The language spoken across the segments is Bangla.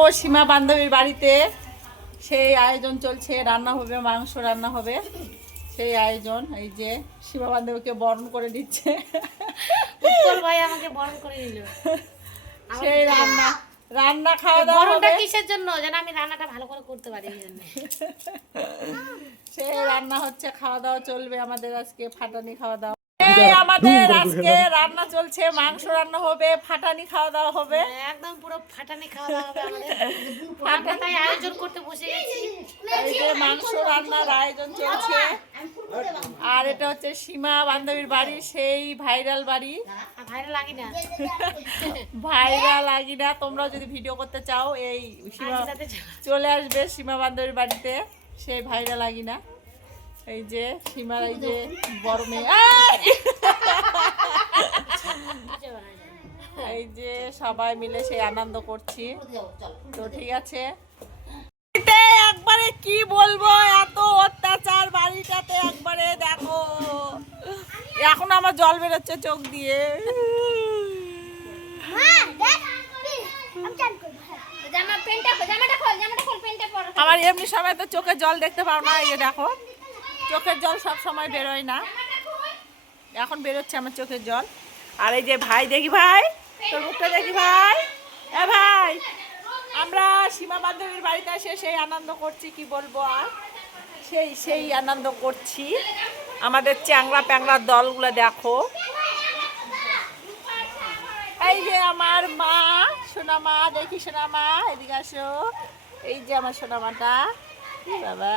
ও সীমা বান্ধবীর বাড়িতে সেই আয়োজন চলছে। রান্না হবে মাংস রান্না হবে। সেই আয়োজন এই যে সীমা বান্ধবীকে বরণ করে দিচ্ছে। উৎপল ভাই আমাকে বরণ করে নিল সেই রান্না রান্না খাওয়া দাওয়া হবে। কিসের জন্য? যেন আমি রান্নাটা ভালো করে করতে পারি এই জন্য। সেই রান্না হচ্ছে খাওয়া দাওয়া চলবে আমাদের আজকে ফাটানি খাওয়া দাওয়া। আমাদের আজকে রান্না চলছে মাংস রান্না হবে ফাটানি খাওয়া দাওয়া হবে। একদম পুরো ফাটানি খাওয়া দাওয়া হবে আমাদের। তাই আয়োজন করতে বসে গেছি। মাংস রান্নার আয়োজন চলছে। আর এটা হচ্ছে সীমা বান্ধবীর বাড়ি সেই ভাইরাল বাড়ি। ভাইরাল লাগি না তোমরাও যদি ভিডিও করতে চাও এই সীমা চলো। চলে আসবে সীমা বান্ধবীর বাড়িতে সেই ভাইরাল লাগি না এই যে সীমার এই যে বড় মেয়ে। এই! যে সবাই মিলে সেই আনন্দ করছি। তো ঠিক আছে। একবারে কি বলব? এত অত্যাচার বাড়িটাতে একবারে দেখো। এখন আমার জল বেরোচ্ছে চোখ দিয়ে। আমার এমনি সময় তো চোখে জল দেখতে পাও না এই দেখো। চোখের জল সব সময় বেরোয় না। এখন বেরোচ্ছে আমার চোখের জল। আর এই যে ভাই, দেখি ভাই, তোর মুখটা দেখি ভাই। এ ভাই, আমরা সীমা বান্ধবীর বাড়িতে এসে সেই আনন্দ করছি, কি বলব আর? সেই সেই আনন্দ করছি। আমাদের চ্যাংরা প্যাংরা দলগুলো দেখো। এই যে আমার মা সোনা মা দেখি সোনা মা এদিকে আসো। এই যে আমার সোনা মাটা কি বাবা?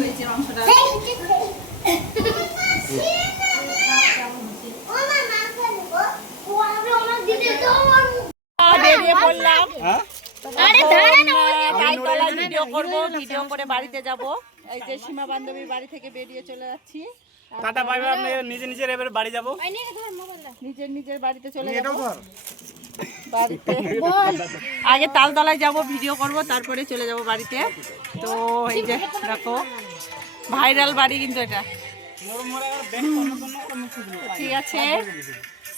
হয়েছে মাংসটা। বেরিয়ে পড়লাম ভিডিও করব ভিডিও করে বাড়িতে যাব। এই যে সীমা বান্ধবীর বাড়ি থেকে বেরিয়ে চলে যাচ্ছি। টাটা বাই বাই আমি নিজে নিজের এবার বাড়ি যাব। নিজের নিজের বাড়িতে চলে যাব। বাড়িতে। আগে তালতলায় যাব ভিডিও করব তারপরে চলে যাব বাড়িতে। তো এই যে দেখো ভাইরাল বাড়ি কিন্তু এটা। ঠিক আছে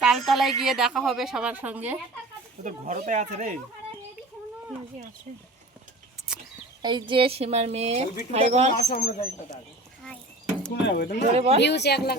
তালতলায় গিয়ে দেখা হবে সবার সঙ্গে। ঘরতে আছে রে। এই যে সীমার মেয়ে ভাই বোন কোনে যাবে তুমি বল ভিউজ। মানে এক লাখ